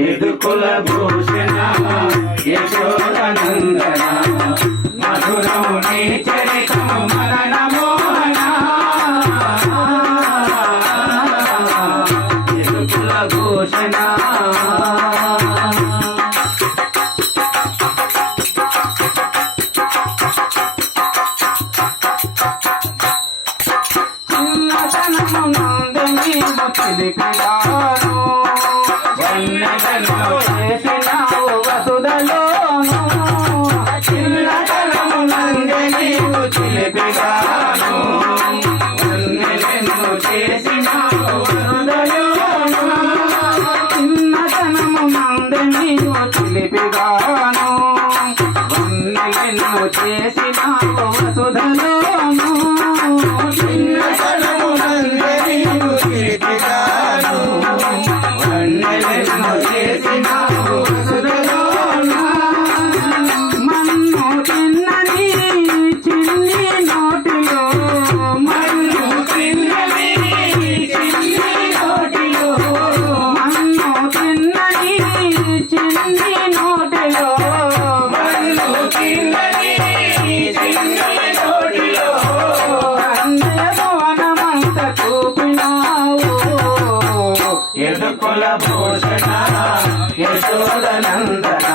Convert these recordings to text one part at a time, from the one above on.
యదుకుల భూషణ యశోదనందన మధురం నీ చరితం మరణమోహన యదుకుల భూషణ చిలిపిగాను వన్నెలను చేసినావు వసుదలోను చిన్నతనము నందే నీవు చిలిపిగాను వన్నెలను చేసినావు వసుదలోను చిన్నతనము నందే నీవు చిలిపిగాను వన్నెలను చేసినావు వసుదలోను చిన్నతనము నందే నీవు చిలిపిగాను వన్నెలను చేసినావు వసుదలోను మన్ను తిన్నని చిన్ని నోటిలో మన్ను తిన్నని చిన్ని నోటిలో మన్ను తిన్నని చిన్ని నోటిలో మన్ను తిన్నని చిన్ని నోటిలో భువనమంత చూపినావు యదుకుల భూషణ యశోదనందన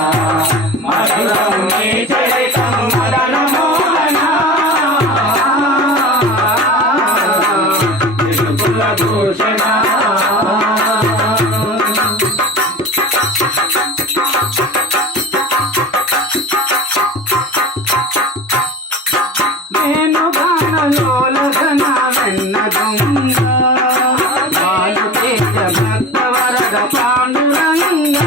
మధురం నీ చరితం మదనమోహన యదుకుల భూషణ నేను గానలోలగన వెన్న దొంగ బాలు తేజ భక్త వరద పాండురంగ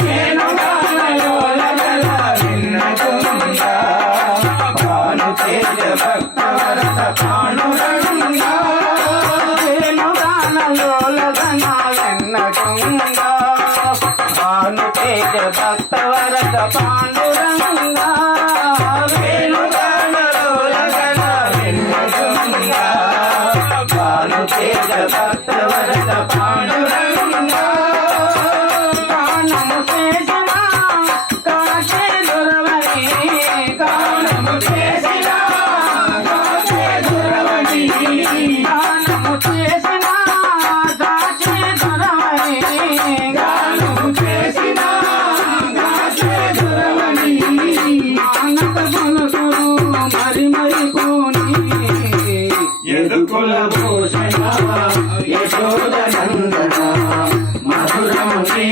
నేను గానలోలగన వెన్న దొంగ బాలు తేజ భక్త వరద పాండురంగ నేను గానలోలగన వెన్న దొంగ బాలు తేజ భక్త వరద పాండురంగ భక్త వరద పాండురంగ కాణము చేసిన కాచే దురవని కాణము చేసిన కాచే దురవని కాణము చేసిన కాచే దురవని కాణము చేసిన కాచే దురవని అనక గుణకుడు మరి మరి కోని యదుకుల భూషణ యశోదనందన మధురం నీ